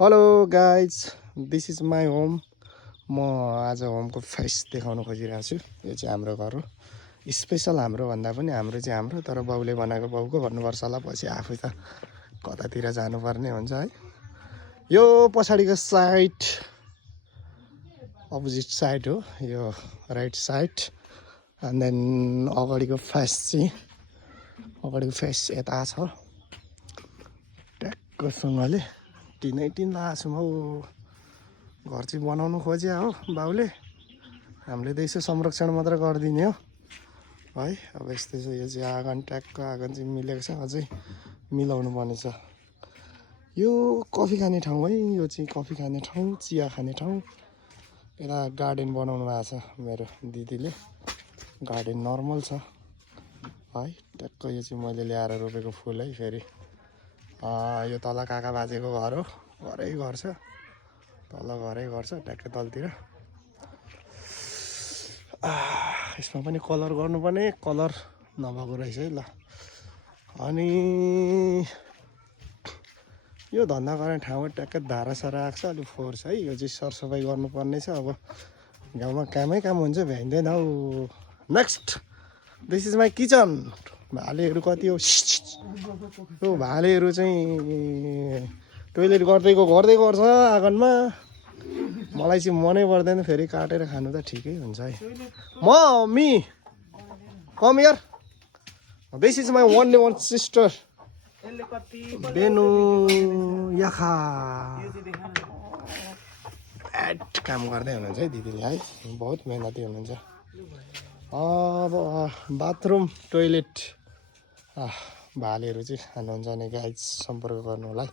Hello guys, this is my home. म आज होमको face देखाउन खोजिरहेको छु। यो चाहिँ हाम्रो घर हो। स्पेसल हाम्रो भन्दा पनि हाम्रो चाहिँ हाम्रो, तर बाउले बनाएको बाउको भन्नुपर्छ होला। पछि आफै त कतातिर जानुपर्ने हुन्छ है। यो पछाडिको साइड अपोजिट साइड हो, यो राइट साइड। एन्ड देन अगाडिको फेस यता छ ट्याक्कसँगले। टिनै लगाएको छौँ हौ। घर चाहिँ बनाउनु खोज्या हो बाउले, हामीले त यसो संरक्षण मात्र गरिदिने हो है। अब यस्तै छ। यो चाहिँ आँगन, ट्याक्क आँगन चाहिँ मिलेको छ, अझै मिलाउनु पर्ने छ। यो कफी खाने ठाउँ है, यो चाहिँ कफी खाने ठाउँ, चिया खाने ठाउँ। यता गार्डन बनाउनु भएको छ मेरो दिदीले, गार्डन नर्मल छ है। ट्याक्क यो चाहिँ मैले ल्याएर रोपेको फुल है। फेरि यो तल काका बाजेको घर हो, घरै घर छ तल, घरै घर छ ट्याक्कै तलतिर। यसमा पनि कलर गर्नुपर्ने, कलर नभएको रहेछ है। ल अनि यो धन्दा गर्ने ठाउँमा ट्याक्कै धारासारा आएको छ, अलिक फोहोर छ है। यो चाहिँ सरसफाइ गर्नुपर्ने छ। अब गाउँमा कामै काम हुन्छ, भ्याइँदैन हौ। Next, this is my kitchen. भालेहरू कति हो, यो भालेहरू चाहिँ टोइलेट गर्दैको गर्दै गर्छ आँगनमा। मलाई चाहिँ मनै पर्दैन, फेरि काटेर खानु त ठिकै हुन्छ है। Me come here, this is my one sister Benu Yakha. काम गर्दै हुनुहुन्छ है दिदीले है, बहुत मेहनती हुनुहुन्छ। अब बाथरुम, टोइलेट भालेहरू चाहिँ खानुहुन्छ भने गाइज सम्पर्क गर्नु होला है।